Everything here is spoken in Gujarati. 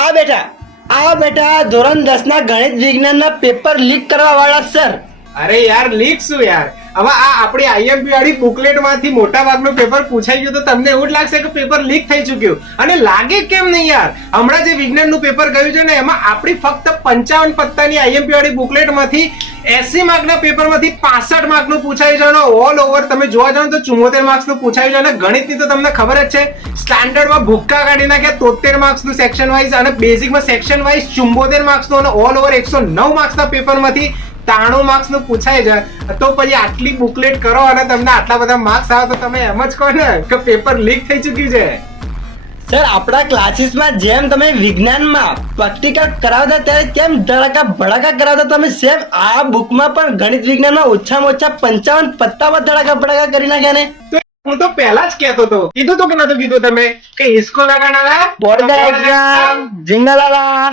આ બેટા ધોરણ 10 ના ગણિત વિજ્ઞાનના પેપર લીક કરવા વાળા સર. અરે યાર લીક શું યાર, હવે આ આપણી આઈએમપી વાળી બુકલેટ માંથી મોટા ભાગનું પેપર પૂછાઈ ગયું તો તમને એવું જ લાગશે કે પેપર લીક થઈ ચુક્યું, અને લાગે કેમ નહીં યાર. હમણાં જે વિજ્ઞાનનું પેપર ગયું છે ને એમાં આપણી ફક્ત 55 પત્તાની આઈએમપી વાળી બુકલેટ માંથી 80 માર્કના પેપર માંથી 65 માર્કનું પૂછાયું છે, અને ઓલ ઓવર તમે જોવા જાવ તો 74 માર્ક્સનું પૂછાયું છે. અને ગણિતની તો તમને ખબર જ છે, સ્ટાન્ડર્ડમાં ભૂક્કા કાઢી નાખ્યા 73 માર્ક્સનું સેક્શન વાઇઝ, અને બેઝિકમાં સેક્શન વાઇઝ 74 માર્ક્સનું, અને ઓલ ઓવર 109 માર્ક્સના પેપરમાંથી 93 માર્ક્સનું પૂછાય છે. તો પછી આટલી બુકલેટ કરો અને તમને આટલા બધા માર્ક્સ આવે તો તમે એમ જ કહો ને કે પેપર લીક થઈ ચૂક્યું છે. સર આપણા ક્લાસીસમાં જેમ તમે વિજ્ઞાનમાં પ્રેક્ટિકલ કરાવતા ત્યારે કેમ ધડાકા ભડાકા કરાવતા, તમે સેમ આ બુકમાં પણ ગણિત વિજ્ઞાનમાં ઓછામાં ઓછા 55 પત્તામાં ધડાકા ભડાકા કરી નાખ્યા ને. હું તો પહેલા જ કહેતો હતો, કીધું તો કે નતું કીધું તમે કે ઇસકો લગાના બોર્ડ એક્ઝામ જીંગાલાલા.